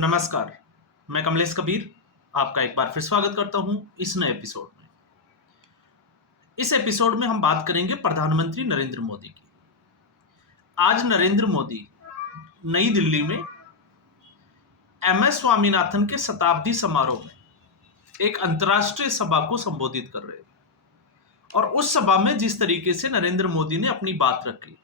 नमस्कार, मैं कमलेश कबीर आपका एक बार फिर स्वागत करता हूं इस नए एपिसोड में। इस एपिसोड में हम बात करेंगे प्रधानमंत्री नरेंद्र मोदी की। आज नरेंद्र मोदी नई दिल्ली में एमएस स्वामीनाथन के शताब्दी समारोह में एक अंतर्राष्ट्रीय सभा को संबोधित कर रहे थे और उस सभा में जिस तरीके से नरेंद्र मोदी ने अपनी बात रखी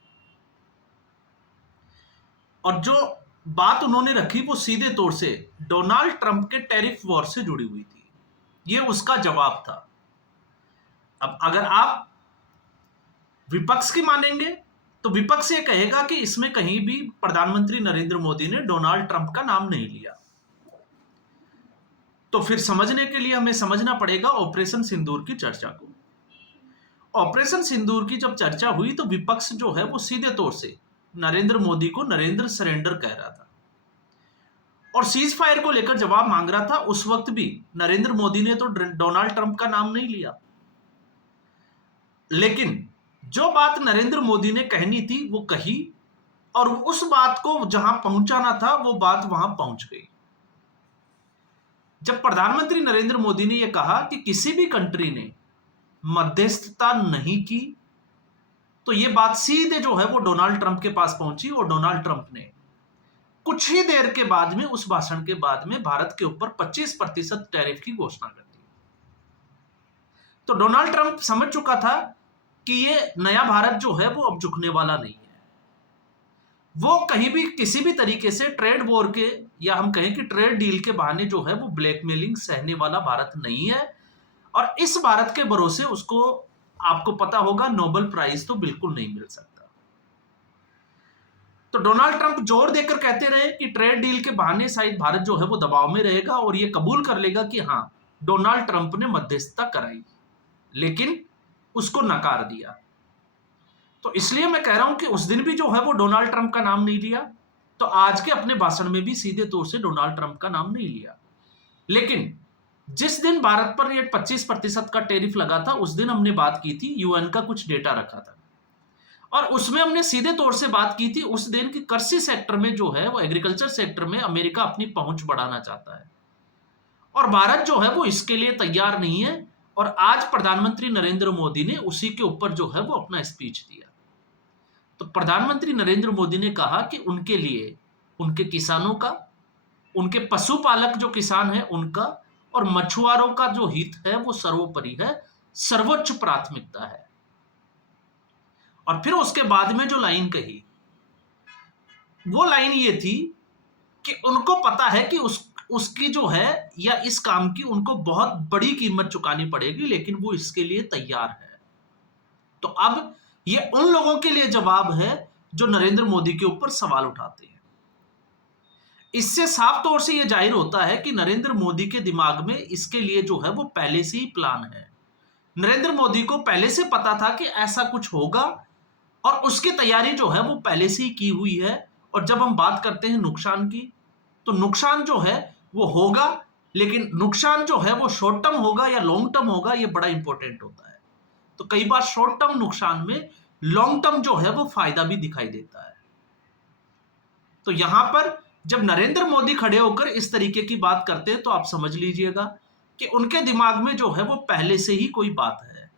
और जो बात उन्होंने रखी वो सीधे तौर से डोनाल्ड ट्रंप के टैरिफ वॉर से जुड़ी हुई थी। ये उसका जवाब था। अब अगर आप विपक्ष की मानेंगे तो विपक्ष ये कहेगा कि इसमें कहीं भी प्रधानमंत्री नरेंद्र मोदी ने डोनाल्ड ट्रंप का नाम नहीं लिया। तो फिर समझने के लिए हमें समझना पड़ेगा ऑपरेशन सिंदूर की चर्चा को। ऑपरेशन सिंदूर की जब चर्चा हुई तो विपक्ष जो है वो सीधे तौर से नरेंद्र मोदी को नरेंद्र सरेंडर कह रहा था और सीज फायर को लेकर जवाब मांग रहा था। उस वक्त भी नरेंद्र मोदी ने तो डोनाल्ड ट्रंप का नाम नहीं लिया, लेकिन जो बात नरेंद्र मोदी ने कहनी थी वो कही और उस बात को जहां पहुंचाना था वो बात वहां पहुंच गई। जब प्रधानमंत्री नरेंद्र मोदी ने यह कहा कि किसी भी कंट्री ने मध्यस्थता नहीं की तो ये बात सीधे जो है वो डोनाल्ड ट्रंप के पास पहुंची और डोनाल्ड ट्रंप ने कुछ ही देर के बाद में उस भाषण के बाद में भारत के ऊपर 25% टैरिफ की घोषणा कर दी। तो डोनाल्ड ट्रंप समझ चुका था कि ये नया भारत जो है वो अब झुकने वाला नहीं है। वो कहीं भी किसी भी तरीके से ट्रेड वॉर के या हम कहें कि ट्रेड डील के बहाने जो है वो ब्लैकमेलिंग सहने वाला भारत नहीं है और इस भारत के भरोसे उसको आपको पता होगा नोबेल प्राइज तो बिल्कुल नहीं मिल सकता। तो डोनाल्ड ट्रंप जोर देकर कहते रहे कि ट्रेड डील के बहाने शायद भारत जो है वो दबाव में रहेगा और ये कबूल कर लेगा कि हाँ डोनाल्ड ट्रंप ने मध्यस्थता कराई, लेकिन उसको नकार दिया। तो इसलिए मैं कह रहा हूं कि उस दिन भी जो है वो डोनाल्ड ट्रंप का नाम नहीं लिया, तो आज के अपने भाषण में भी सीधे तौर से डोनाल्ड ट्रंप का नाम नहीं लिया। लेकिन जिस दिन भारत पर ये 25% का टैरिफ लगा था उस दिन हमने बात की थी, यूएन का कुछ डेटा रखा था और उसमें हमने सीधे तौर से बात की थी उस दिन की कृषि सेक्टर में जो है वो एग्रीकल्चर सेक्टर में अमेरिका अपनी पहुंच बढ़ाना चाहता है और भारत जो है वो इसके लिए तैयार नहीं है। और आज प्रधानमंत्री नरेंद्र मोदी ने उसी के ऊपर जो है वो अपना स्पीच दिया। तो प्रधानमंत्री नरेंद्र मोदी ने कहा कि उनके लिए उनके किसानों का, उनके पशुपालक जो किसान है उनका और मछुआरों का जो हित है वो सर्वोपरि है, सर्वोच्च प्राथमिकता है। और फिर उसके बाद में जो लाइन कही वो लाइन ये थी कि उनको पता है कि उसकी जो है या इस काम की उनको बहुत बड़ी कीमत चुकानी पड़ेगी, लेकिन वो इसके लिए तैयार है। तो अब ये उन लोगों के लिए जवाब है जो नरेंद्र मोदी के ऊपर सवाल उठाते हैं। इससे साफ तौर से यह जाहिर होता है कि नरेंद्र मोदी के दिमाग में इसके लिए जो है वो पहले से ही प्लान है। नरेंद्र मोदी को पहले से पता था कि ऐसा कुछ होगा और उसकी तैयारी जो है वो पहले से ही की हुई है। और जब हम बात करते हैं नुकसान की, तो नुकसान जो है वो होगा, लेकिन नुकसान जो है वो शॉर्ट टर्म होगा या लॉन्ग टर्म होगा, ये बड़ा इंपॉर्टेंट होता है। तो कई बार शॉर्ट टर्म नुकसान में लॉन्ग टर्म जो है वो फायदा भी दिखाई देता है। तो यहां पर जब नरेंद्र मोदी खड़े होकर इस तरीके की बात करते हैं तो आप समझ लीजिएगा कि उनके दिमाग में जो है वो पहले से ही कोई बात है।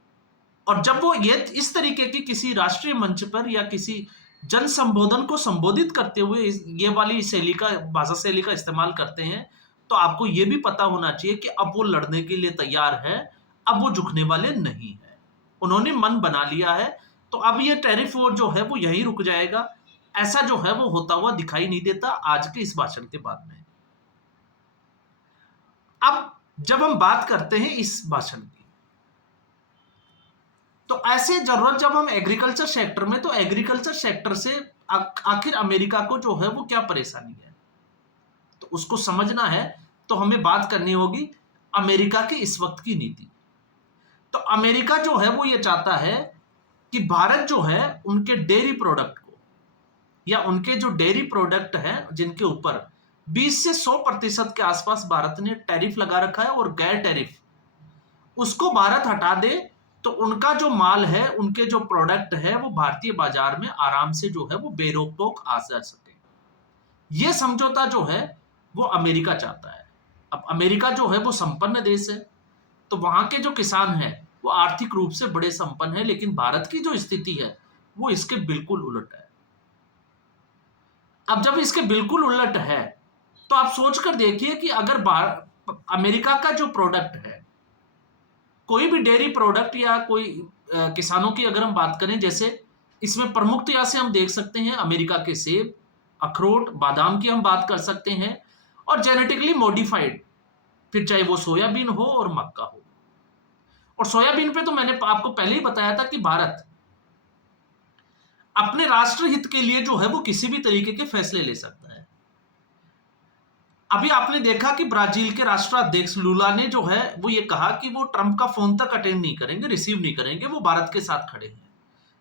और जब वो ये इस तरीके की किसी राष्ट्रीय मंच पर या किसी जन संबोधन को संबोधित करते हुए ये वाली शैली का, भाषा शैली का इस्तेमाल करते हैं, तो आपको ये भी पता होना चाहिए कि अब वो लड़ने के लिए तैयार है, अब वो झुकने वाले नहीं है। उन्होंने मन बना लिया है। तो अब ये टैरिफ वॉर जो है वो यही रुक जाएगा, ऐसा जो है वो होता हुआ दिखाई नहीं देता आज के इस भाषण के बाद में। अब जब हम बात करते हैं इस भाषण की, तो ऐसे जरूरत जब हम एग्रीकल्चर सेक्टर में, तो एग्रीकल्चर सेक्टर से आखिर अमेरिका को जो है वो क्या परेशानी है, तो उसको समझना है तो हमें बात करनी होगी अमेरिका की इस वक्त की नीति। तो अमेरिका जो है वो ये चाहता है कि भारत जो है उनके डेयरी प्रोडक्ट को या उनके जो डेयरी प्रोडक्ट हैं जिनके ऊपर 20 से 100% के आसपास भारत ने टैरिफ लगा रखा है और गैर टैरिफ, उसको भारत हटा दे तो उनका जो माल है, उनके जो प्रोडक्ट है वो भारतीय बाजार में आराम से जो है वो बेरोक टोक आ जा सके। ये समझौता जो है वो अमेरिका चाहता है। अब अमेरिका जो है वो संपन्न देश है, तो वहां के जो किसान हैं वो आर्थिक रूप से बड़े संपन्न हैं, लेकिन भारत की जो स्थिति है वो इसके बिल्कुल उलट है। अब जब इसके बिल्कुल उलट है तो आप सोच कर देखिए कि अगर अमेरिका का जो प्रोडक्ट है, कोई भी डेयरी प्रोडक्ट या कोई किसानों की अगर हम बात करें, जैसे इसमें प्रमुखतया से हम देख सकते हैं अमेरिका के सेब, अखरोट, बादाम की हम बात कर सकते हैं, और जेनेटिकली मॉडिफाइड, फिर चाहे वो सोयाबीन हो और मक्का हो। और सोयाबीन पे तो मैंने आपको पहले ही बताया था कि भारत अपने राष्ट्र हित के लिए जो है वो किसी भी तरीके के फैसले ले सकता है। अभी आपने देखा कि ब्राजील के राष्ट्राध्यक्ष लूला ने जो है वो ये कहा कि वो ट्रंप का फोन तक अटेंड नहीं करेंगे, रिसीव नहीं करेंगे, वो भारत के साथ खड़े हैं।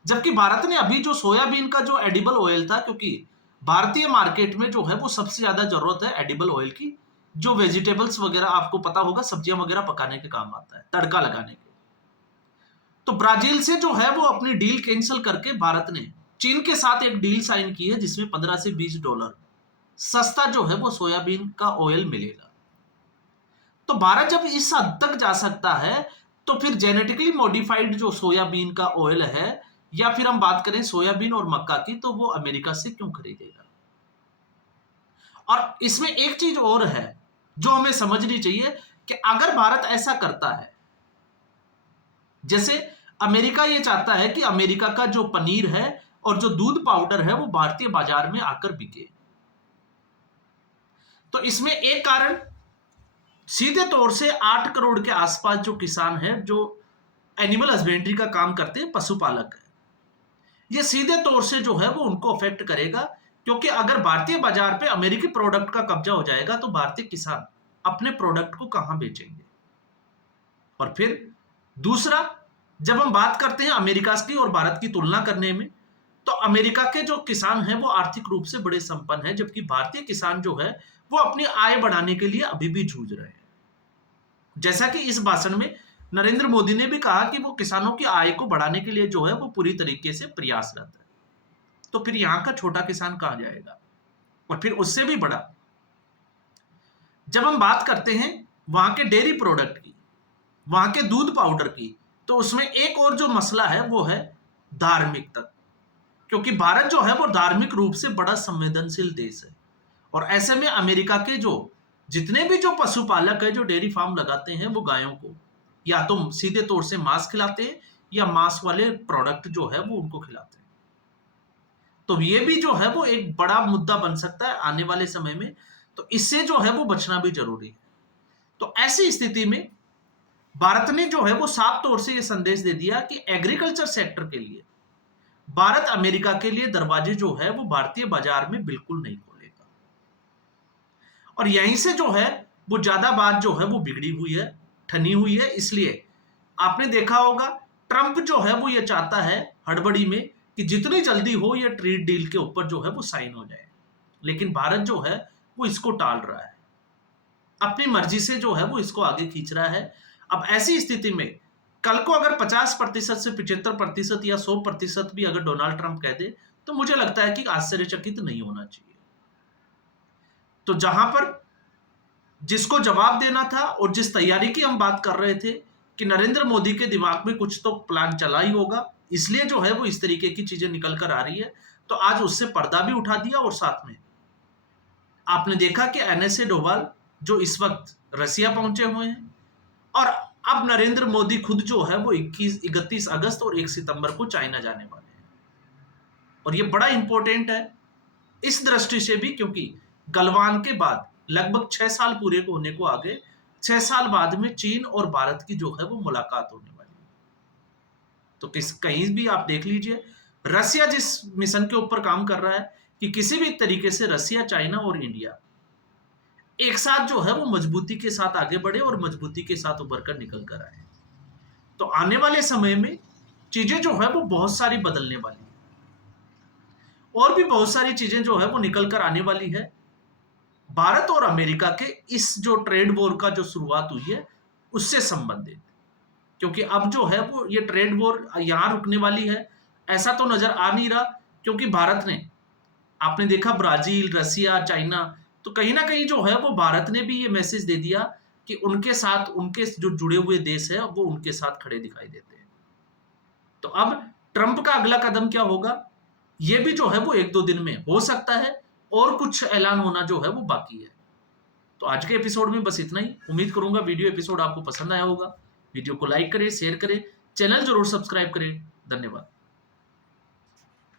जबकि भारत ने अभी जो सोयाबीन का जो एडिबल ऑयल था, क्योंकि भारतीय मार्केट में जो है वो सबसे ज्यादा जरूरत है एडिबल ऑयल की, जो वेजिटेबल्स वगैरह आपको पता होगा सब्जियां वगैरह पकाने के काम आता है, तड़का लगाने के। तो ब्राजील से जो है वो अपनी डील कैंसिल करके भारत ने चीन के साथ एक डील साइन की है, जिसमें 15 से $20 सस्ता जो है वो सोयाबीन का ऑयल मिलेगा। तो भारत जब इस हद तक जा सकता है, तो फिर जेनेटिकली मॉडिफाइड जो सोयाबीन का ऑयल है, या फिर हम बात करें सोयाबीन और मक्का की, तो वो अमेरिका से क्यों खरीदेगा। और इसमें एक चीज और है जो हमें समझनी चाहिए कि अगर भारत ऐसा करता है, जैसे अमेरिका ये चाहता है कि अमेरिका का जो पनीर है और जो दूध पाउडर है वो भारतीय बाजार में आकर बिके, तो इसमें एक कारण सीधे तौर से 8 करोड़ के आसपास जो किसान हैं जो एनिमल हस्बेंड्री का काम करते हैं, पशुपालक है, ये सीधे तौर से जो है वो उनको अफेक्ट करेगा। क्योंकि अगर भारतीय बाजार पे अमेरिकी प्रोडक्ट का कब्जा हो जाएगा तो भारतीय किसान अपने प्रोडक्ट को कहां बेचेंगे। और फिर दूसरा, जब हम बात करते हैं अमेरिका की और भारत की तुलना करने में, तो अमेरिका के जो किसान हैं वो आर्थिक रूप से बड़े संपन्न हैं, जबकि भारतीय किसान जो है वो अपनी आय बढ़ाने के लिए अभी भी जूझ रहे हैं। जैसा कि इस भाषण में नरेंद्र मोदी ने भी कहा कि वो किसानों की आय को बढ़ाने के लिए जो है वो पूरी तरीके से प्रयासरत है। तो फिर यहां का छोटा किसान कहां जाएगा, और फिर उससे भी बड़ा, जब हम बात करते हैं वहां के डेयरी प्रोडक्ट की, वहां के दूध पाउडर की, तो उसमें एक और जो मसला है वो है धार्मिकता। क्योंकि भारत जो है वो धार्मिक रूप से बड़ा संवेदनशील देश है, और ऐसे में अमेरिका के जो जितने भी जो पशुपालक है, जो डेयरी फार्म लगाते हैं, वो गायों को या तो सीधे तौर से मांस खिलाते हैं या मांस वाले प्रोडक्ट जो है वो उनको खिलाते हैं। तो ये भी जो है वो एक बड़ा मुद्दा बन सकता है आने वाले समय में, तो इससे जो है वो बचना भी जरूरी है। तो ऐसी स्थिति में भारत ने जो है वो साफ तौर से ये संदेश दे दिया कि एग्रीकल्चर सेक्टर के लिए भारत अमेरिका के लिए दरवाजे जो है वो भारतीय बाजार में बिल्कुल नहीं खोलेगा। और यहीं से जो है वो ज्यादा बात जो है वो बिगड़ी हुई है, ठनी हुई है। इसलिए आपने देखा होगा ट्रंप जो है वो ये चाहता है हड़बड़ी में कि जितनी जल्दी हो ये ट्रेड डील के ऊपर जो है वो साइन हो जाए, लेकिन भारत जो है वो इसको टाल रहा है, अपनी मर्जी से जो है वो इसको आगे खींच रहा है। अब ऐसी स्थिति में कल को अगर 50% से 75% या 100% भी अगर डोनाल्ड ट्रंप कह दे, तो मुझे लगता है कि आश्चर्यचकित नहीं होना चाहिए। तो जहां पर जिसको जवाब देना था और जिस तैयारी की हम बात कर रहे थे कि नरेंद्र मोदी के दिमाग में कुछ तो प्लान चला ही होगा, इसलिए जो है वो इस तरीके की चीजें निकल कर आ रही है, तो आज उससे पर्दा भी उठा दिया। और साथ में आपने देखा कि एनएसए डोभाल जो इस वक्त रसिया पहुंचे हुए हैं, और अब नरेंद्र मोदी खुद जो है वो 31 अगस्त और 1 सितंबर को चाइना जाने वाले हैं। और ये बड़ा इंपॉर्टेंट है इस दृष्टि से भी, क्योंकि गलवान के बाद लगभग 6 साल पूरे को होने को आ गए, 6 साल बाद में चीन और भारत की जो है वो मुलाकात होने वाली है। तो कहीं भी आप देख लीजिए रसिया जिस मिशन के ऊपर काम कर रहा है कि किसी भी तरीके से रसिया, चाइना और इंडिया एक साथ जो है वो मजबूती के साथ आगे बढ़े और मजबूती के साथ उभर कर निकल कर आए। तो आने वाले समय में चीजें जो है वो बहुत सारी बदलने वाली है, और भी बहुत सारी चीजें जो है वो निकल कर आने वाली है। भारत और अमेरिका के इस जो ट्रेड वॉर का जो शुरुआत हुई है उससे संबंधित, क्योंकि अब जो है वो ये ट्रेड वॉर यहां रुकने वाली है ऐसा तो नजर आ नहीं रहा। क्योंकि भारत ने, आपने देखा ब्राजील, रसिया, चाइना, तो कहीं ना कहीं जो है वो भारत ने भी ये मैसेज दे दिया कि उनके साथ उनके जो जुड़े हुए देश है वो उनके साथ खड़े दिखाई देते हैं। तो अब ट्रंप का अगला कदम क्या होगा, ये भी जो है वो 1-2 दिन में हो सकता है, और कुछ ऐलान होना जो है वो बाकी है। तो आज के एपिसोड में बस इतना ही। उम्मीद करूंगा वीडियो एपिसोड आपको पसंद आया होगा। वीडियो को लाइक करें, शेयर करें, चैनल जरूर सब्सक्राइब करें। धन्यवाद।